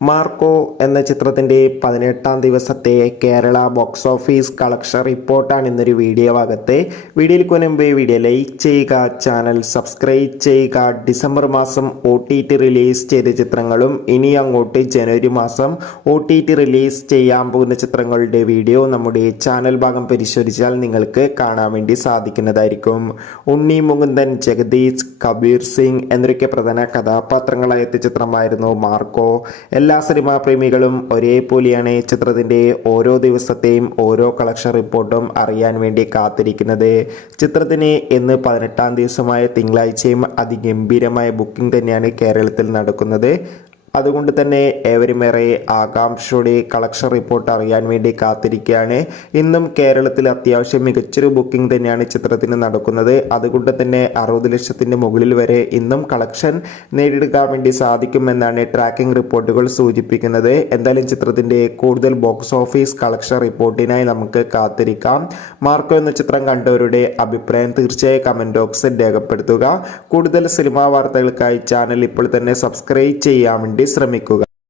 Marco എന്ന ചിത്രത്തിൻ്റെ 18-ാം ദിവസത്തെ കേരള ബോക്സ് ഓഫീസ് കളക്ഷൻ റിപ്പോർട്ടാണ് ഇന്നൊരു വീഡിയോ ഭാഗത്ത്. വീഡിയോയിൽ മുൻപ് വീഡിയോ ലൈക്ക് ചെയ്യുക, ചാനൽ സബ്സ്ക്രൈബ് ചെയ്യുക. ഡിസംബർ മാസം OTT റിലീസ് ചെയ്ത ചിത്രങ്ങളും ഇനി അങ്ങോട്ട് ജനുവരി മാസം OTT റിലീസ് ചെയ്യാൻ പോകുന്ന ചിത്രങ്ങളുടെ വീഡിയോ നമ്മുടെ ചാനൽ ഭാഗം പരിശോധിച്ചാൽ നിങ്ങൾക്ക് കാണാൻ വേണ്ടി സാധിക്കുന്നതായിരിക്കും. ഉണ്ണി മുകുന്ദൻ, ജഗദീഷ്, കബീർ സിംഗ് എന്നൊക്കെ പ്രധാന കഥാപാത്രങ്ങളായ ചിത്രമായിരുന്നു മാർക്കോ. എല്ലാ സിനിമാ പ്രേമികളും ഒരേപോലെയാണ് ചിത്രത്തിൻ്റെ ഓരോ ദിവസത്തെയും ഓരോ കളക്ഷൻ റിപ്പോർട്ടും അറിയാൻ വേണ്ടി കാത്തിരിക്കുന്നത്. ചിത്രത്തിന് ഇന്ന് 18-ാം ദിവസമായ തിങ്കളാഴ്ചയും അതിഗംഭീരമായ ബുക്കിംഗ് തന്നെയാണ് കേരളത്തിൽ നടക്കുന്നത്. അതുകൊണ്ട് തന്നെ ഏവരുമേറെ ആകാംക്ഷയോടെ കളക്ഷൻ റിപ്പോർട്ട് അറിയാൻ വേണ്ടി കാത്തിരിക്കുകയാണ്. ഇന്നും കേരളത്തിൽ അത്യാവശ്യം മികച്ചൊരു ബുക്കിംഗ് തന്നെയാണ് ചിത്രത്തിന് നടക്കുന്നത്. അതുകൊണ്ട് തന്നെ 60 ലക്ഷത്തിൻ്റെ മുകളിൽ വരെ ഇന്നും കളക്ഷൻ നേടിയെടുക്കാൻ വേണ്ടി സാധിക്കുമെന്നാണ് ട്രാക്കിംഗ് റിപ്പോർട്ടുകൾ സൂചിപ്പിക്കുന്നത്. എന്തായാലും ചിത്രത്തിൻ്റെ കൂടുതൽ ബോക്സ് ഓഫീസ് കളക്ഷൻ റിപ്പോർട്ടിനായി നമുക്ക് കാത്തിരിക്കാം. മാർക്കോ എന്ന ചിത്രം കണ്ടവരുടെ അഭിപ്രായം തീർച്ചയായും കമൻറ്റ് ബോക്സിൽ രേഖപ്പെടുത്തുക. കൂടുതൽ സിനിമാ വാർത്തകൾക്കായി ചാനൽ ഇപ്പോൾ തന്നെ സബ്സ്ക്രൈബ് ചെയ്യാൻ വേണ്ടി ശ്രമിക്കുക.